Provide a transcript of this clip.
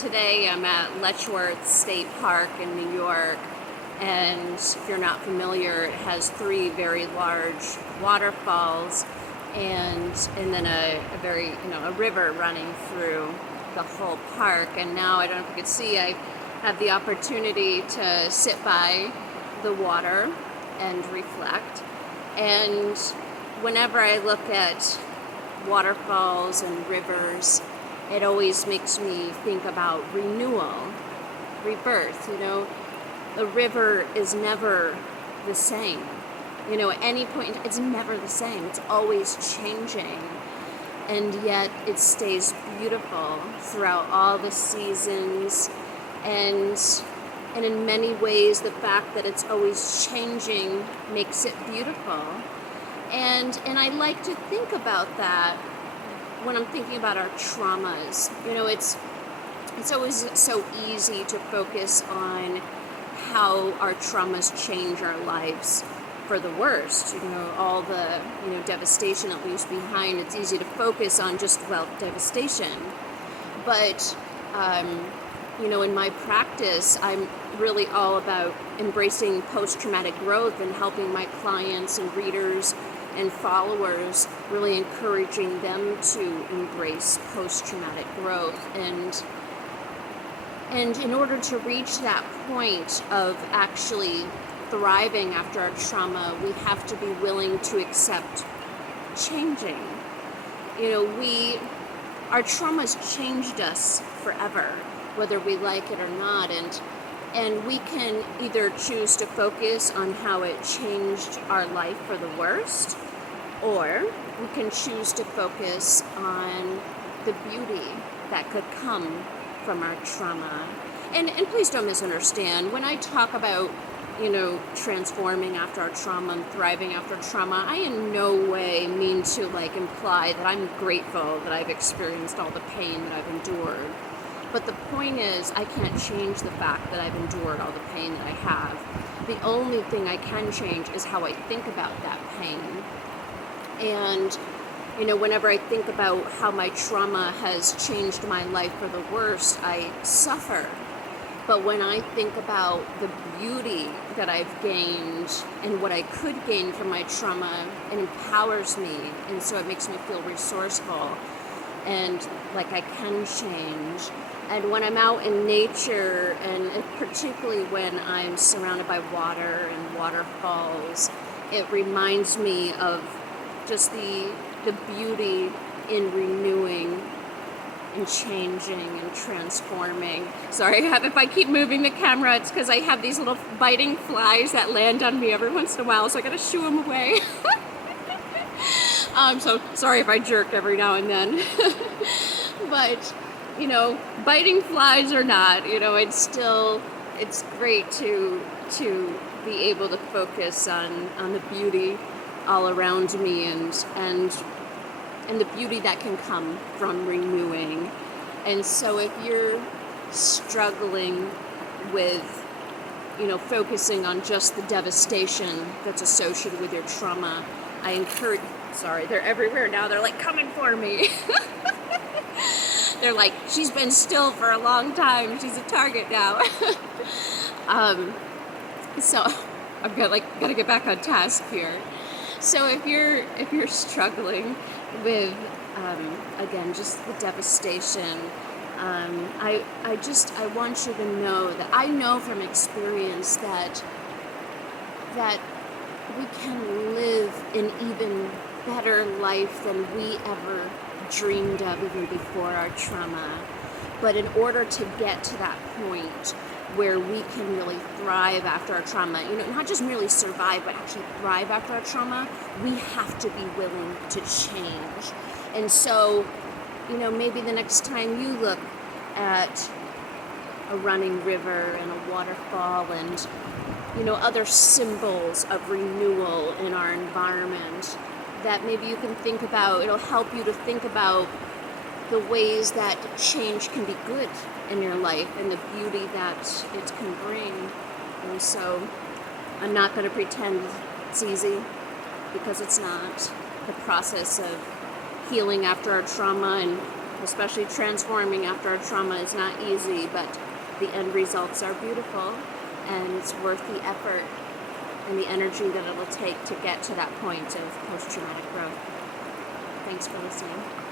today I'm at Letchworth State Park in New York, and if you're not familiar, it has three very large waterfalls and then a very, a river running through the whole park. And now, I don't know if you can see, I have the opportunity to sit by the water and reflect. And whenever I look at waterfalls and rivers, it always makes me think about renewal, rebirth. A river is never the same. At any point, it's never the same. It's always changing. And yet it stays beautiful throughout all the seasons. And in many ways, the fact that it's always changing makes it beautiful. And I like to think about that when I'm thinking about our traumas. It's always so easy to focus on how our traumas change our lives for the worst. All the devastation it leaves behind. It's easy to focus on just devastation. But in my practice, I'm really all about embracing post-traumatic growth and helping my clients and readers and followers, really encouraging them to embrace post-traumatic growth. And in order to reach that point of actually thriving after our trauma, we have to be willing to accept changing. Our trauma's changed us forever, whether we like it or not. And we can either choose to focus on how it changed our life for the worst, or we can choose to focus on the beauty that could come from our trauma. And please don't misunderstand. When I talk about, transforming after our trauma and thriving after trauma, I in no way mean to imply that I'm grateful that I've experienced all the pain that I've endured. But the point is, I can't change the fact that I've endured all the pain that I have. The only thing I can change is how I think about that pain. And, whenever I think about how my trauma has changed my life for the worst, I suffer. But when I think about the beauty that I've gained and what I could gain from my trauma, it empowers me. And so it makes me feel resourceful and like I can change. And when I'm out in nature, and particularly when I'm surrounded by water and waterfalls, it reminds me of just the beauty in renewing and changing and transforming. Sorry, if I keep moving the camera, it's because I have these little biting flies that land on me every once in a while, so I gotta shoo them away. So sorry if I jerk every now and then. But biting flies or not, it's great to be able to focus on the beauty all around me and the beauty that can come from renewing. And so if you're struggling with focusing on just the devastation that's associated with your trauma, I encourage, sorry, they're everywhere now, they're coming for me. They're she's been still for a long time. She's a target now. So I've got to get back on task here. So if you're struggling with again just the devastation, I want you to know that I know from experience that we can live an even better life than we ever dreamed of even before our trauma. But in order to get to that point where we can really thrive after our trauma, not just merely survive, but actually thrive after our trauma, we have to be willing to change. And so, maybe the next time you look at a running river and a waterfall and, other symbols of renewal in our environment, that maybe you can think about, it'll help you to think about the ways that change can be good in your life and the beauty that it can bring. And so I'm not going to pretend it's easy, because it's not. The process of healing after our trauma and especially transforming after a trauma is not easy, but the end results are beautiful, and it's worth the effort and the energy that it will take to get to that point of post-traumatic growth. Thanks for listening.